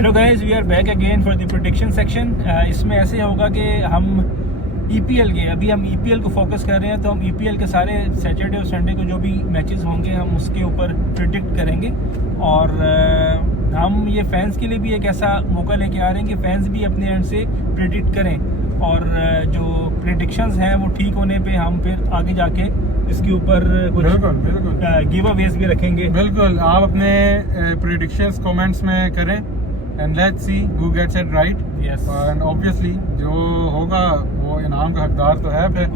Hello guys, we are back again for the prediction section. इसमें ऐसे होगा कि हम ईपीएल के अभी हम ईपीएल को फोकस कर रहे हैं, तो हम ईपीएल के सारे सैटरडे और संडे को जो भी मैचेस होंगे हम उसके ऊपर प्रिडिक्ट करेंगे। और हम ये फैंस के लिए भी एक ऐसा मौका लेके आ रहे हैं कि फैंस भी अपने एंड से प्रिडिक्ट करें, और जो प्रिडिक्शंस हैं वो ठीक होने पे हम फिर आगे जाके इसके ऊपर कुछ गिव अवेज भी रखेंगे। बिल्कुल, आप अपने प्रेडिक्शंस कमेंट्स में करें and let's see who gets it right. Yes, and obviously जो होगा वो इनाम का हकदार तो है। फिर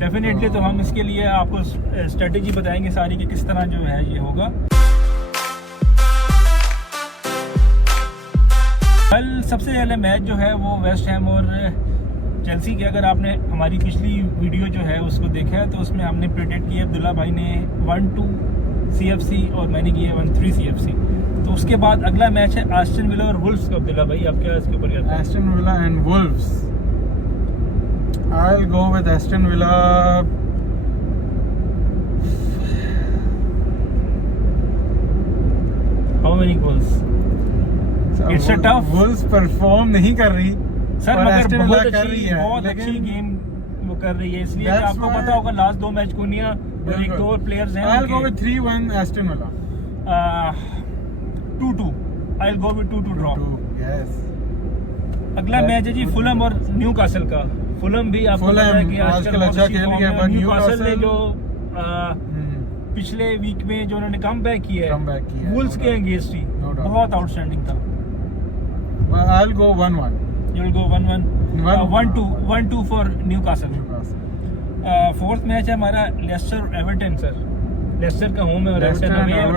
डेफिनेटली तो हम इसके लिए आपको स्ट्रेटेजी बताएंगे सारी कि किस तरह जो है ये होगा। कल सबसे पहले मैच जो है वो वेस्ट हैम और चेल्सी के, अगर आपने हमारी पिछली वीडियो जो है उसको देखा है तो उसमें हमने प्रेडिक्ट किया, अब्दुल्ला भाई ने 1-2 CFC और मैंने किया 1-3 CFC। तो उसके बाद अगला मैच है एस्टन विला और वुल्व्स का। अब्दुल्ला भाई आप क्या इसके ऊपर कहते हैं? Aston villa and Wolves, I will go with Aston villa. How many goals? It's a tough. Wolves perform नहीं कर रही सर, मगर बहुत बहुत अच्छी गेम वो कर रही है, इसलिए कि आपको पता होगा लास्ट दो मैच कोनिया और एक दो प्लेयर्स हैं। I will go with 3-1 Aston villa. 2-2 I will go with 2-2 draw. Yes. अगला मैच है जी फुलहम और न्यूकासल का। फुलहम भी आपको पता है कि आजकल अच्छा खेल रही है, पर न्यूकासल ने जो पिछले वीक में जो उन्होंने कम बैक किया है वुल्व्स के अगेंस्ट ही, बहुत आउटस्टैंडिंग था। I will go 1-1। You will go 1-1, 1-2 for Newcastle. Fourth match है हमारा लेस्टर और एवर्टन। सर, लेस्टर का होम है और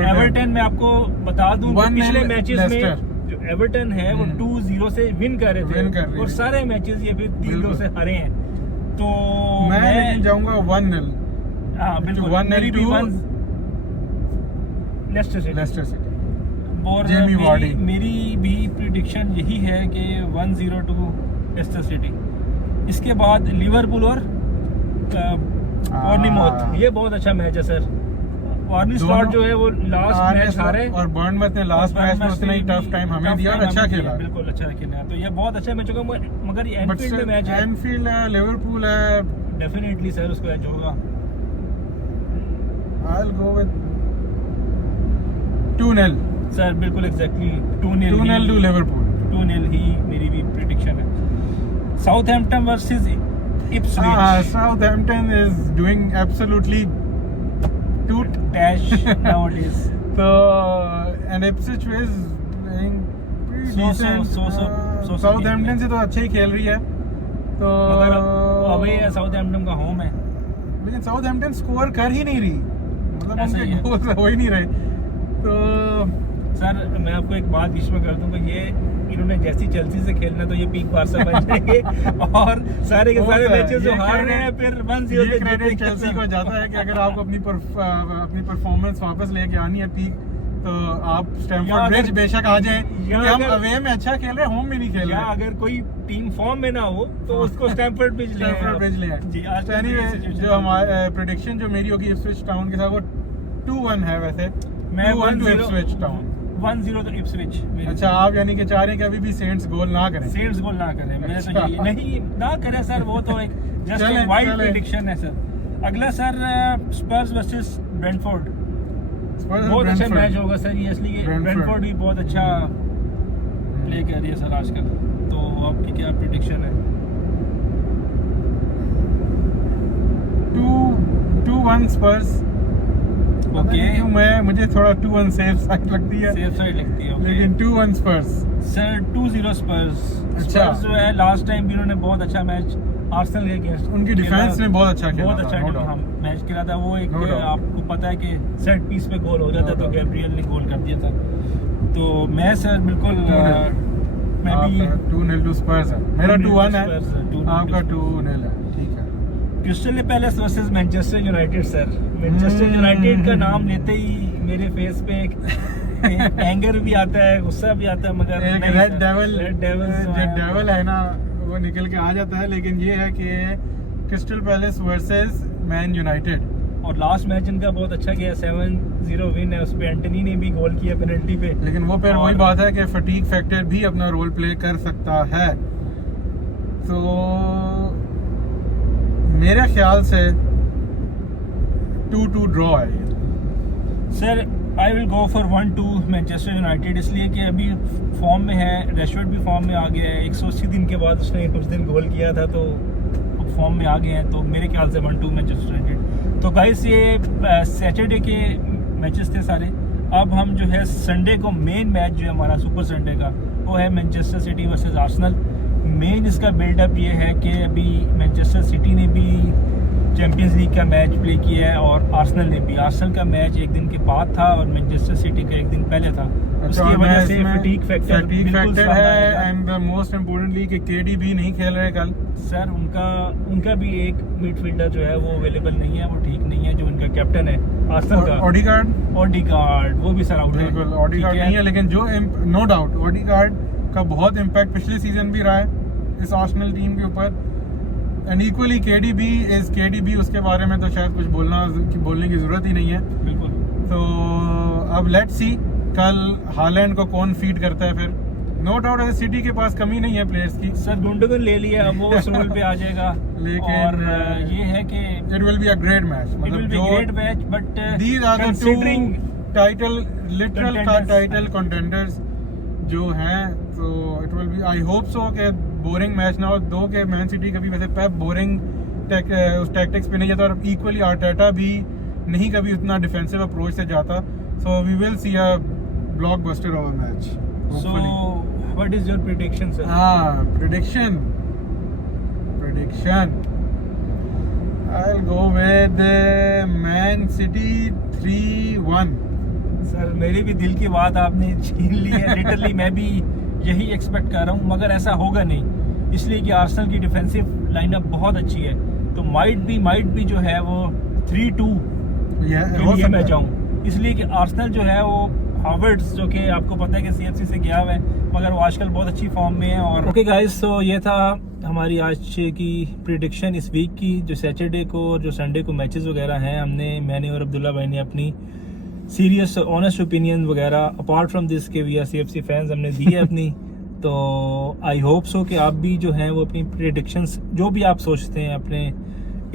एवर्टन में आपको बता दूं कि पिछले मैचेस में जो एवर्टन है वो 2-0 से विन कर रहे थे और सारे मैचेस ये फिर 3-2 से हारे हैं। तो मैं जाऊंगा 1-0। हाँ बिल्कुल, 1-0 लेस्टर सिटी। और मेरी भी प्रिडिक्शन यही है कि 1-0 टू लेस्टर सिटी। इसके बाद लिवरपूल और बॉर्नमouth, ये बहुत अच्छा मैच है सर। बॉर्नमouth जो है वो लास्ट मैच हारे और बॉर्नमouth ने लास्ट मैच में उतना ही टफ टाइम हमें दिया और अच्छा खेला। बिल्कुल अच्छा खेला, तो ये बहुत अच्छा मैच होगा। मगर ये एनफील्ड में मैच है, एनफील्ड है, लिवरपूल है, डेफिनेटली सर उसको एज होगा। I will go with 2-0 sir, बिल्कुल एग्जैक्टली 2-0 टू लिवरपूल। 2-0 ही मेरी भी प्रेडिक्शन है। Southampton versus Ipswich. Southampton is doing absolutely टूट डैश नाउअडेज। तो एंड इप्सविच इज साउथहैम्पटन से तो अच्छा ही खेल रही है, तो अभी साउथहैम्पटन का होम है, लेकिन साउथहैम्पटन स्कोर कर ही नहीं रही, मतलब उनके गोल हो ही नहीं रहे। तो सर मैं आपको एक बात बीच में कर दूं कि ये इन्होंने जैसी चेल्सी से खेलना तो ये पीक बार्सा बन जाएंगे और सारे के सारे मैचेस जो हार रहे हैं फिर 1-0 पे क्रेडिट चेल्सी को जाता है कि अगर आपको अपनी परफॉर्मेंस वापस लेके आनी है पीक, तो आप स्टैमफोर्ड ब्रिज बेशक आ जाएं, क्योंकि हम अवे में अच्छा खेल रहे हैं, होम में नहीं खेल रहे। अगर कोई टीम फॉर्म में ना हो तो उसको स्टैमफोर्ड ब्रिज ले जी। एनीवे, जो हमारे प्रेडिक्शन जो मेरी होगी इप्सविच टाउन के साथ वो 2-1 है। वैसे मैं 1-0 इप्सविच टाउन, 1-0 तो इप्सविच। अच्छा, आप यानी कि चाह रहे हैं कि अभी भी सेंट्स गोल ना करें? सेंट्स गोल ना करें, मैं तो यही नहीं ना करें सर, वो तो एक जस्ट एक वाइल्ड प्रेडिक्शन है सर। अगला सर स्पर्स वर्सेस ब्रेंटफोर्ड, बहुत अच्छा मैच होगा सर ये, इसलिए ब्रेंटफोर्ड भी बहुत अच्छा प्ले कर रही है सर आजकल। तो आपकी क्या प्रेडिक्शन है? 2-1 स्पर्स। ओके, मुझे थोड़ा 2-1 सेफ साइड लगती है, लेकिन 2-1 स्पर्स सर। 2-0 स्पर्स। अच्छा, जो है लास्ट टाइम भी उन्होंने बहुत अच्छा मैच आर्सेनल के अगेंस्ट, उनकी डिफेंस ने बहुत अच्छा खेला, मैच खेला था। वो एक आपको पता है कि सेट पीस पे गोल हो जाता, तो गैब्रियल ने गोल कर दिया था। तो मैं सर बिल्कुल मैं भी 2-0 टू स्पर्स है, मेरा 2-1 है, आपका 2-0 है। ठीक है। Crystal palace versus Manchester United. Sir, Manchester United का नाम लेते ही मेरे फेस पे एक एंगर भी आता है, गुस्सा भी आता है, मगर एक रेड डेविल है ना, वो निकल के आ जाता है। लेकिन ये है कि crystal palace versus man United, और लास्ट मैच इनका बहुत अच्छा गया, 7-0 विन है, उस पे एंटनी ने भी गोल किया पेनल्टी पे। लेकिन वो फिर वही बात है कि फटीग फैक्टर भी अपना रोल प्ले कर सकता है। तो मेरे ख्याल से 2-2 ड्रॉ है ये। Sir I will go for 1-2 Manchester United, इसलिए कि अभी फॉर्म में है, रैशफोर्ड भी फॉर्म में आ गया है, 180 दिन के बाद उसने कुछ दिन गोल किया था, तो अब फॉर्म में आ गए हैं, तो मेरे ख्याल से 1-2 मैनचेस्टर यूनाइटेड। तो गाइस ये सैटरडे के मैचेस थे सारे। अब हम जो है संडे को मेन मैच जो है हमारा सुपर संडे का, वो है Manchester city versus Arsenal. Main इसका बिल्डअप ये है कि अभी मैनचेस्टर सिटी ने भी चैंपियंस लीग का मैच प्ले किया है और आर्सेनल ने भी। आर्सेनल का मैच एक दिन के बाद था और मैनचेस्टर सिटी का एक दिन पहले था, उसकी वजह से फटीग फैक्टर है। एंड द मोस्ट इम्पोर्टेंटली कि केडीबी नहीं खेल रहे कल। सर उनका भी एक मिडफील्डर जो है वो अवेलेबल नहीं है, वो ठीक नहीं है, जो उनका कैप्टन है आर्सेनल का, ओडीगार्ड, वो भी सर आउट है। बिल्कुल ओडीगार्ड नहीं है, लेकिन जो नो डाउट ओडीगार्ड का बहुत इम्पैक्ट पिछले सीजन भी रहा है इस आर्सेनल टीम के ऊपर। एंड इक्वली केडीबी, उसके बारे में तो शायद कुछ बोलने की जरूरत ही नहीं है। बिल्कुल। तो अब लेट्स सी कल हालैंड को कौन फीड करता है फिर। नो डाउट है सिटी के पास कमी नहीं है प्लेयर्स की। सर गुंडोगन ले लिया, अब वो उस रोल पे आ जाएगा। लेकिन और ये है कि it will be a great match, मतलब जो great match, but these are the two title contenders जो हैं। तो it will be, I hope so कि बोरिंग मैच ना हो। दो के मैन सिटी कभी वैसे पेप बोरिंग उस टैक्टिक्स पे नहीं जाता, और इक्वली आर्टेटा भी नहीं कभी उतना डिफेंसिव अप्रोच से जाता। So we will see a blockbuster of a match. So, what is your prediction, sir? Prediction. I'll go with Man City 3-1. Sir मेरी भी दिल की बात आपने छीन ली है। लिटरली मैं भी यही एक्सपेक्ट कर रहा हूँ, मगर ऐसा होगा नहीं, इसलिए कि आर्सेनल की डिफेंसिव लाइनअप बहुत अच्छी है। तो माइट भी जो है वो 3-2 के लिए मैं जाऊँ, इसलिए कि आर्सेनल जो है वो हावर्ड्स, जो कि आपको पता है कि सीएफसी से गया हुआ है, मगर वो आजकल बहुत अच्छी फॉर्म में है। और ओके गाइस, तो ये था हमारी आज की प्रिडिक्शन इस वीक की, जो सैटरडे को और जो संडे को मैचेस वगैरह हैं। मैंने और अब्दुल्ला भाई ने अपनी सीरियस ऑनेस्ट ओपिनियन वगैरह अपार्ट फ्रॉम दिस के वी आर सीएफसी फैंस हमने दी है अपनी। तो आई होप सो कि आप भी जो हैं वो अपनी प्रिडिक्शंस, जो भी आप सोचते हैं अपने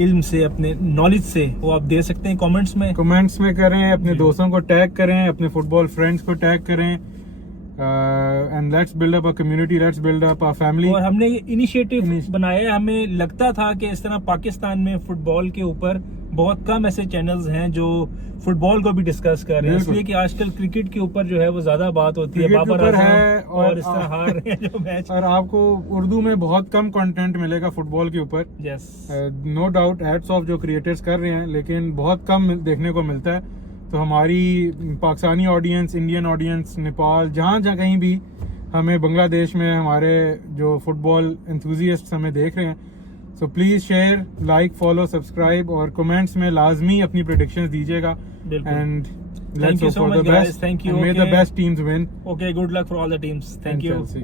इल्म से, अपने नॉलेज से, वो आप दे सकते हैं कमेंट्स में करें, अपने दोस्तों को टैग करें, अपने फुटबॉल फ्रेंड्स को टैग करें। And let's build up a community, let's build up a family. और हमने ये इनिशिएटिव बनाया है। हमें लगता था कि इस तरह पाकिस्तान में फुटबॉल के ऊपर बहुत कम ऐसे चैनल्स हैं जो फुटबॉल को भी डिस्कस कर रहे हैं, इसलिए कि आजकल क्रिकेट के ऊपर जो है वो ज्यादा बात होती है। बाबर आजम और इस तरह हार रहे हैं जो मैच, और आपको उर्दू में बहुत कम कंटेंट मिलेगा फुटबॉल के ऊपर। Yes, no doubt, hats off जो क्रिएटर्स कर रहे हैं, लेकिन बहुत कम देखने को मिलता है। तो हमारी Pakistani audience, Indian audience, Nepal, जहाँ कहीं भी हमें, बांग्लादेश में हमारे जो फुटबॉल एंथुजियास्ट्स हमें देख रहे हैं, so please share, like, follow, subscribe और कमेंट्स में लाजमी अपनी प्रेडिक्शंस दीजिएगा। And Thank you so much, guys. Thank you. May the best teams win. Okay, good luck for all the teams. Thank you. Chelsea.